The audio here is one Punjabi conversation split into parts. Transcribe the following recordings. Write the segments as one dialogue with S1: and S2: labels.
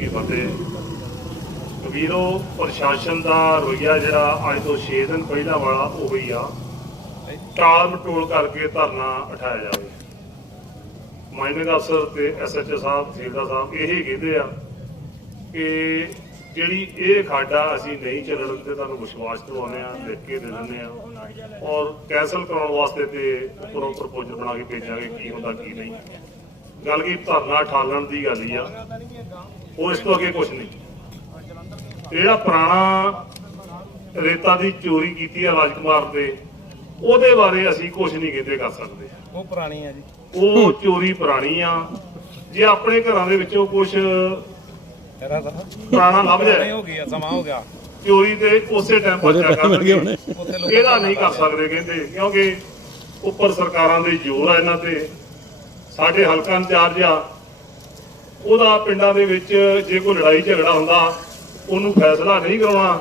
S1: ਕੀ ਫਤਿਹ। ਵੀਰੋ ਪ੍ਰਸ਼ਾਸਨ ਦਾ ਰਵੱਈਆ ਜਿਹੜਾ ਅੱਜ ਤੋਂ 6 ਦਿਨ ਪਹਿਲਾਂ ਵਾਲਾ ਉਹ ਹੀ ਆ। ਟਾਲ ਮਟੋਲ ਕਰਕੇ ਧਰਨਾ ਉਠਾਇਆ ਜਾਵੇ। ਮਾਈਨਿੰਗ ਅਫਸਰ ਤੇ ਐਸਐਚਓ ਸਾਹਿਬ, ਤਹਿਸੀਲਦਾਰ ਸਾਹਿਬ ਇਹ ਕਹਿੰਦੇ ਆ ਕਿ ਜਿਹੜੀ ਇਹ ਖਾਡਾ ਅਸੀਂ ਨਹੀਂ ਚੱਲਣ ਤੇ ਤੁਹਾਨੂੰ ਵਿਸ਼ਵਾਸ ਦਿਵਾਉਂਦੇ ਆ ਲਿਖ ਕੇ ਦੇ ਦਿੰਦੇ ਆ ਔਰ ਕੈਂਸਲ ਕਰਾਉਣ ਵਾਸਤੇ ਤੇ ਉੱਪਰੋਂ ਪ੍ਰਪੋਜ਼ਲ ਬਣਾ ਕੇ ਭੇਜਾਂਗੇ, ਕੀ ਹੁੰਦਾ, ਕੀ ਨਹੀਂ। ਗੱਲ ਕੀ ਧਰਨਾ ਠਾਲਣ ਦੀ ਗੱਲ ਹੀ ਆ। ਉਹ ਇਸ ਤੋਂ ਅੱਗੇ ਕੁਝ ਨਹੀਂ। ਜਿਹੜਾ ਪੁਰਾਣਾ ਰੇਤਾ ਦੀ ਚੋਰੀ ਕੀਤੀ ਆ ਰਾਜਕੁਮਾਰ ਤੇ ਉਹਦੇ ਬਾਰੇ ਅਸੀਂ ਕੁਝ ਨਹੀਂ ਕਹਿੰਦੇ ਕਰ ਸਕਦੇ।
S2: ਉਹ ਪੁਰਾਣੀ ਆ ਜੀ।
S1: ਉਹ ਚੋਰੀ ਪੁਰਾਣੀ ਆ। ਜੇ ਆਪਣੇ ਘਰਾਂ ਦੇ ਵਿੱਚੋਂ ਕੁਝ ਪੁਰਾਣਾ ਲੱਭ
S2: ਨਹੀਂ
S1: ਜਾਏ
S2: ਹੋ ਗਿਆ ਸਮਾਂ ਹੋ ਗਿਆ।
S1: ਚੋਰੀ ਤੇ ਉਸੇ ਟਾਈਮ ਪਰਚਾ ਕਰ ਦੇਣਗੇ
S2: ਉੱਥੇ ਲੋਕ
S1: ਇਹਦਾ ਨਹੀਂ ਕਰ ਸਕਦੇ ਕਹਿੰਦੇ ਕਿਉਂਕਿ ਉੱਪਰ ਸਰਕਾਰਾਂ ਦੇ ਜ਼ੋਰ ਆ ਇਹਨਾਂ ਤੇ। ਸਾਡੇ ਹਲਕਾ ਇੰਚਾਰਜ ਆ ਉਹਦਾ ਪਿੰਡਾਂ ਦੇ ਵਿੱਚ ਜੇ ਕੋਈ ਲੜਾਈ ਝਗੜਾ ਹੁੰਦਾ, ਉਹਨੂੰ ਫੈਸਲਾ ਨਹੀਂ ਕਰਾਉਣਾ।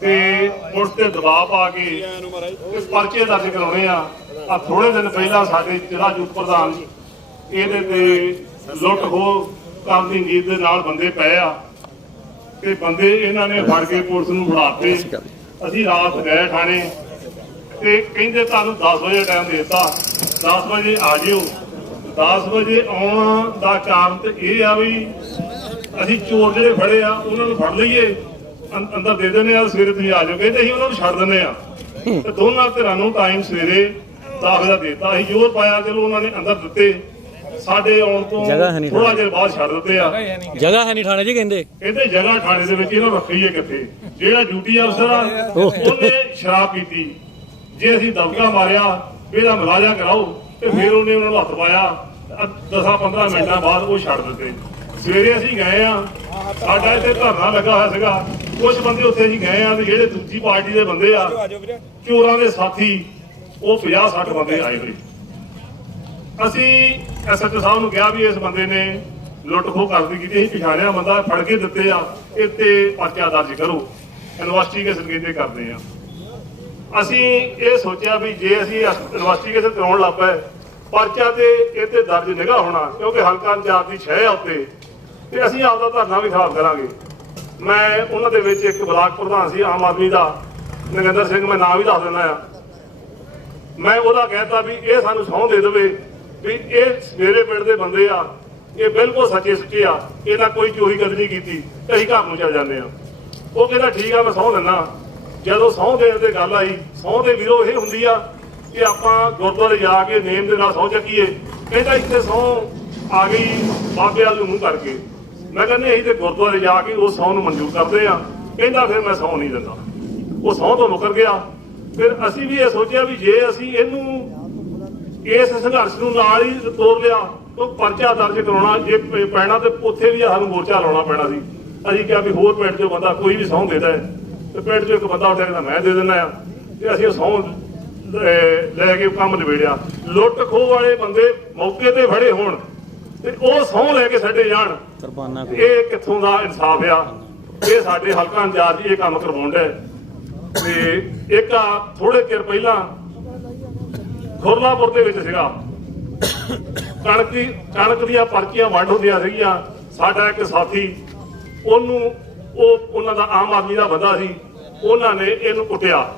S1: ਤੇ ਪੁਲਿਸ ਤੇ ਦਬਾਅ ਪਾ ਕੇ ਇਸ ਪਰਚੇ ਦਰਜ ਕਰਾਉਣੇ ਆ। ਆ ਥੋੜੇ ਦਿਨ ਪਹਿਲਾਂ ਸਾਡੇ ਜ਼ਿਲ੍ਹਾ ਯੂਥ ਪ੍ਰਧਾਨ ਇਹਦੇ ਤੇ ਲੁੱਟ ਖੋ ਕਰਨ ਦੀ ਨੀਤ ਦੇ ਨਾਲ ਬੰਦੇ ਪਏ ਆ। ਤੇ ਬੰਦੇ ਇਹਨਾਂ ਨੇ ਫੜ ਕੇ ਪੁਲਿਸ ਨੂੰ ਫੜਾਤੇ ਅਸੀਂ ਰਾਤ ਗਏ ਥਾਣੇ ਤੇ ਕਹਿੰਦੇ ਤੁਹਾਨੂੰ 10 ਵਜੇ ਟਾਈਮ ਦੇ ਦਿੱਤਾ। 10 ਵਜੇ ਆ ਜਿਓ। 10 ਵਜੇ ਆਉਣ ਦਾ ਕਾਰਨ ਤੇ ਇਹ ਆ ਵੀ ਅਸੀਂ ਚੋਰ ਜਿਹੜੇ ਫੜੇ ਆ ਉਹਨਾਂ ਨੂੰ ਫੜ ਲਈਏ। ਅੰਦਰ ਦੇ ਦਿੰਦੇ ਆ ਸਵੇਰੇ ਤੁਸੀਂ ਆ ਜਾਓ ਕਹਿੰਦੇ ਅਸੀਂ ਉਹਨਾਂ ਨੂੰ ਛੱਡ ਦਿੰਦੇ ਆ। ਤੇ ਦੋਨਾਂ ਧਿਰਾਂ ਨੂੰ ਟਾਈਮ ਸਵੇਰੇ 10 ਵਜੇ ਦਾ ਦਿੱਤਾ। ਅਸੀਂ ਜ਼ੋਰ ਪਾਇਆ ਚਲੋ ਉਹਨਾਂ ਨੇ ਅੰਦਰ ਦਿੱਤੇ। ਸਾਡੇ ਆਉਣ ਤੋਂ
S3: ਹੈ
S1: ਥੋੜਾ ਜਿਹਾ ਬਾਅਦ ਛੱਡ ਦਿੱਤੇ ਆ।
S2: ਹੈ
S3: ਜਗ੍ਹਾ ਹੈ ਨਹੀਂ ਥਾਣੇ 'ਚ ਕਹਿੰਦੇ।
S1: ਕਹਿੰਦੇ ਜਗ੍ਹਾ ਥਾਣੇ ਦੇ ਵਿੱਚ ਇਹਨਾਂ ਨੂੰ ਰੱਖੀਏ ਕਿੱਥੇ? ਜਿਹੜਾ ਡਿਊਟੀ ਅਫਸਰ ਆ ਉਹਨੇ ਸ਼ਰਾਬ ਪੀਤੀ। ਜੇ ਅਸੀਂ ਦਬਕਾ ਮਾਰਿਆ ਇਹਦਾ ਮਲਾਜਾ ਕਰਾਓ। ਤੇ ਫਿਰ ਉਹਨੇ ਉਹਨਾਂ ਨੂੰ ਹੱਥ ਪਾਇਆ। 10 15 ਮਿੰਟਾਂ ਬਾਅਦ ਉਹ ਛੱਡ ਦਿੱਤੇ। ਸਵੇਰੇ ਅਸੀਂ ਗਏ ਆ। ਸਾਡਾ ਇੱਥੇ ਧਰਨਾ ਲੱਗਾ ਹੋਇਆ ਸੀਗਾ। ਕੁਝ ਬੰਦੇ ਉੱਥੇ ਅਸੀਂ ਗਏ ਆ ਤੇ ਜਿਹੜੇ ਦੂਜੀ ਪਾਰਟੀ ਦੇ ਬੰਦੇ ਆ, ਚੋਰਾਂ ਦੇ ਸਾਥੀ, ਉਹ 50 60 ਬੰਦੇ ਆਏ ਹੋਏ। ਅਸੀਂ ਐਸਐਚਓ ਸਾਹਿਬ ਨੂੰ ਕਿਹਾ ਵੀ ਇਸ ਬੰਦੇ ਨੇ ਲੁੱਟ ਖੋਹ ਕਰਦੀ ਕੀਤੀ ਅਸੀਂ ਪਛਾਣਿਆ ਬੰਦਾ, ਫੜ ਕੇ ਦਿੱਤੇ ਆ। ਇਹ ਤੇ ਪਰਚਾ ਦਰਜ ਕਰੋ। ਇਨਵੈਸਟੀਗੇਸ਼ਨ ਕਹਿੰਦੇ ਕਰਦੇ ਆ। ਅਸੀਂ ਇਹ ਸੋਚਿਆ ਵੀ ਜੇ ਅਸੀਂ ਇਨਵੈਸਟੀਗੇਸ਼ਨ ਕਰਾਉਣ ਲੱਗ ਪਏ ਪਰਚਾ ਤੇ ਇਹ ਤੇ ਦਰਜ ਨਿਗਾ ਹੋਣਾ, ਕਿਉਂਕਿ ਹਲਕਾ ਇੰਚਾਰਜ ਦੀ ਛੇ ਆ ਉੱਤੇ, ਤੇ ਅਸੀਂ ਆਪਦਾ ਧਰਨਾ ਵੀ ਖਰਾਬ ਕਰਾਂਗੇ। ਮੈਂ ਉਹਨਾਂ ਦੇ ਵਿੱਚ ਇੱਕ ਬਲਾਕ ਪ੍ਰਧਾਨ ਸੀ, ਆਮ ਆਦਮੀ ਦਾ ਨਰਿੰਦਰ ਸਿੰਘ, ਮੈਂ ਨਾਮ ਵੀ ਦੱਸ ਦਿੰਦਾ ਆ ਮੈਂ ਉਹਦਾ ਕਹਿਤਾ ਵੀ ਇਹ ਸਾਨੂੰ ਸਹੁੰ ਦੇ ਦੇਵੇ ਵੀ ਇਹ ਮੇਰੇ ਪਿੰਡ ਦੇ ਬੰਦੇ ਆ, ਇਹ ਬਿਲਕੁਲ ਸੱਚੇ ਸੁੱਚੇ ਆ ਇਹਨਾਂ ਕੋਈ ਚੋਰੀ ਕਦੇ ਨਹੀਂ ਕੀਤੀ ਅਸੀਂ ਘਰ ਨੂੰ ਚੱਲ ਜਾਂਦੇ ਆ ਉਹ ਕਹਿੰਦਾ, ਠੀਕ ਆ, ਮੈਂ ਸਹੁੰ ਦਿੰਦਾ ਜਦੋਂ ਸਹੁੰ ਦੇਣ ਤੇ ਗੱਲ ਆਈ, ਸਹੁੰ ਦੇ ਵੀਰੋ ਇਹ ਹੁੰਦੀ ਆ ਕਿ ਆਪਾਂ ਗੁਰਦੁਆਰੇ ਜਾ ਕੇ ਨੇਮ ਦੇ ਨਾਲ ਸਹੁੰ ਚੱਕੀਏ। ਕਹਿੰਦਾ ਇੱਥੇ ਸਹੁੰ ਆ ਗਈ ਬਾਬੇ ਵਾਲ ਨੂੰ ਮੂੰਹ ਕਰਕੇ। ਮੈਂ ਕਹਿੰਦਾ, ਅਸੀਂ ਤੇ ਗੁਰਦੁਆਰੇ ਜਾ ਕੇ ਉਹ ਸਹੁੰ ਨੂੰ ਮਨਜ਼ੂਰ ਕਰਦੇ ਆ ਕਹਿੰਦਾ, ਫਿਰ ਮੈਂ ਸਹੁੰ ਨਹੀਂ ਦਿੰਦਾ। ਉਹ ਸਹੁੰ ਤੋਂ ਮੁਕਰ ਗਿਆ। ਫਿਰ ਅਸੀਂ ਵੀ ਇਹ ਸੋਚਿਆ ਵੀ ਜੇ ਅਸੀਂ ਇਹਨੂੰ ਇਸ ਸੰਘਰਸ਼ ਨੂੰ ਨਾਲ ਹੀ ਤੋਰ ਲਿਆ, ਤਾਂ ਪਰਚਾ ਦਰਜ ਕਰਾਉਣਾ, ਜੇ ਪੈਣਾ ਤੇ ਉੱਥੇ ਵੀ ਸਾਨੂੰ ਮੋਰਚਾ ਲਾਉਣਾ ਪੈਣਾ ਸੀ। ਅਸੀਂ ਕਿਹਾ ਵੀ ਹੋਰ ਪਿੰਡ ਚੋਂ ਬੰਦਾ ਕੋਈ ਵੀ ਸਹੁੰ ਦੇਦਾ ਹੈ ਤੇ ਪਿੰਡ ਚੋਂ ਇੱਕ ਬੰਦਾ ਉੱਠਿਆ, ਕਹਿੰਦਾ, ਮੈਂ ਦੇ ਦਿੰਦਾ ਆ ਤੇ ਅਸੀਂ ਉਹ ਸਹੁੰ ਲੈ- ਕੇ ਕੰਮ ਨਿਬੇੜਿਆ। ਲੁੱਟ ਖੋਹ ਵਾਲੇ ਬੰਦੇ ਮੌਕੇ ਤੇ ਫੜੇ ਹੋਣ ਤੇ ਉਹ ਸਹੁੰ ਲੈ ਕੇ ਛੱਡੇ ਜਾਣ।
S3: ਕੁਰਬਾਨਾ
S1: ਇਹ ਕਿੱਥੋਂ ਦਾ ਇਨਸਾਫ ਆ? ਇਹ ਸਾਡੇ ਹਲਕਾ ਇੰਚਾਰਜ ਇਹ ਕੰਮ ਕਰਵਾਉਣ ਡਿਆ ਤੇ ਇੱਕ ਆ ਥੋੜੇ ਚਿਰ ਪਹਿਲਾਂ ਖੁਰਲਾਪੁਰ ਦੇ ਵਿੱਚ ਸੀਗਾ। ਕਣਕ ਦੀ ਕਣਕ ਦੀਆਂ ਪਰਚੀਆਂ ਵੰਡ ਹੁੰਦੀਆਂ ਸੀਗੀਆਂ। ਸਾਡਾ ਇੱਕ ਸਾਥੀ ਉਹਨੂੰ ਉਹ ਉਹਨਾਂ ਦਾ ਆਮ ਆਦਮੀ ਦਾ ਬੰਦਾ ਸੀ। ਉਹਨਾਂ ਨੇ ਇਹਨੂੰ ਕੁੱਟਿਆ।